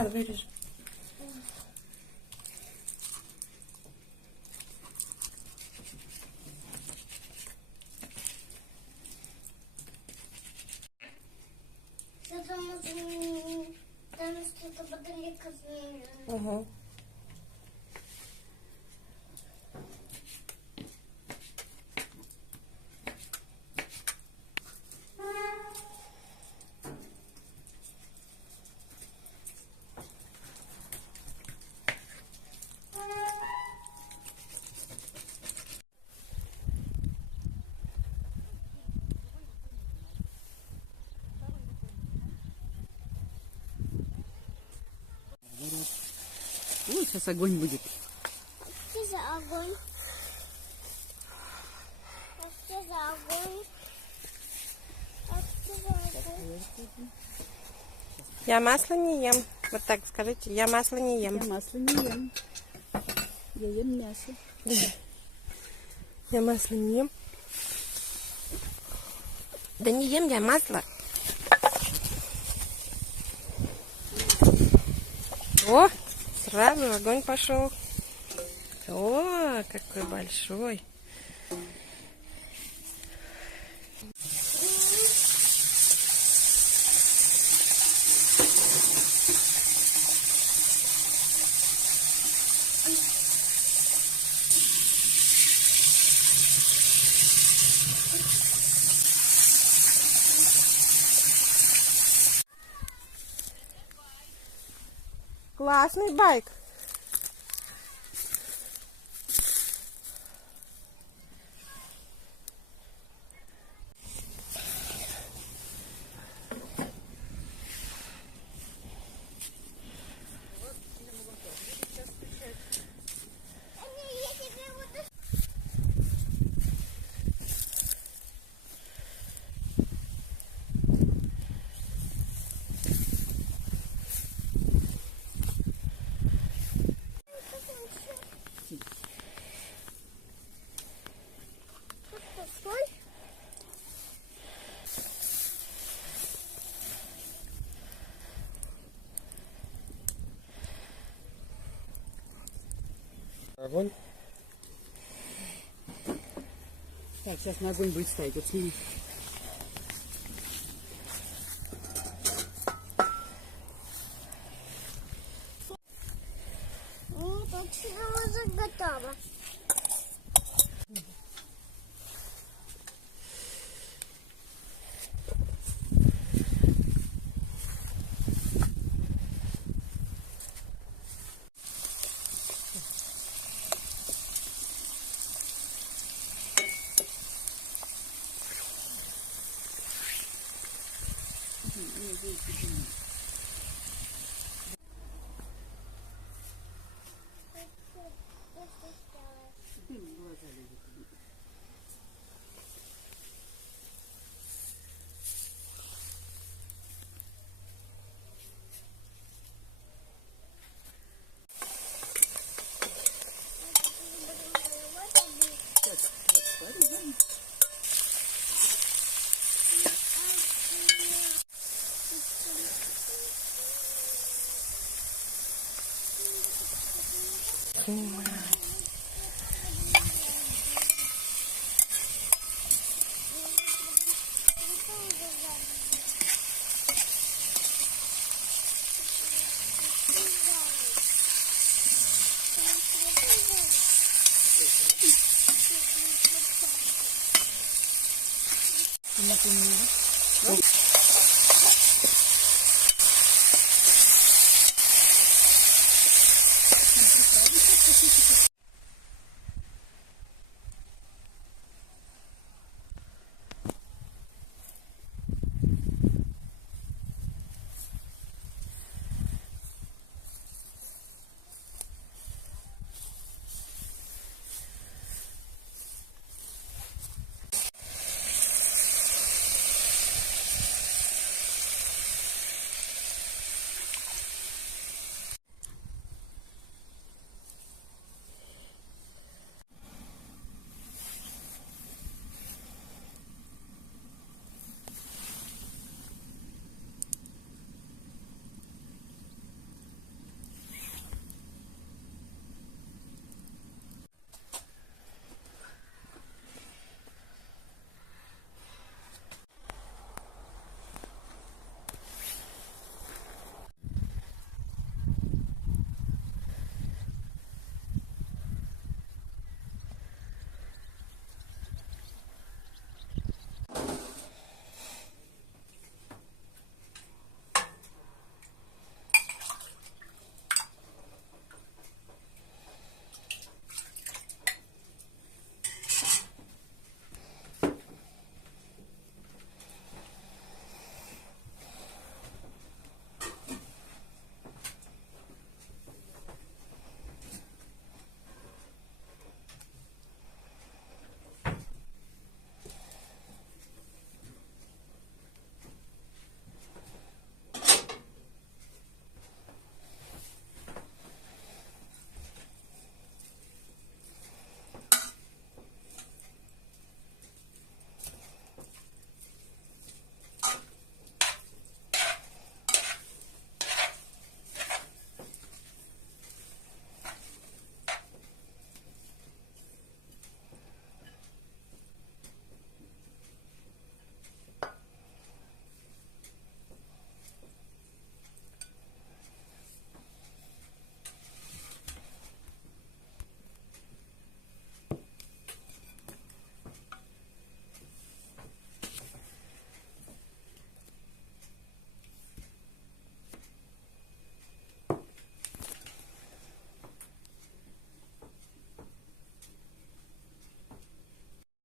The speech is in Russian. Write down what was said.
Сейчас вырежу. Там что-то подалеко змея. Угу. Ой, сейчас огонь будет. Что за огонь? А что за огонь? А что за огонь? Я масло не ем. Вот так скажите, я масло не ем. Я масло не ем. Я ем мясо. Я масло не ем. Да не ем я масло. О, сразу огонь пошел. О, какой большой. Классный байк. Огонь. Так, сейчас на огонь будет ставить. Вот сними. Точно уже готово. Не поняла.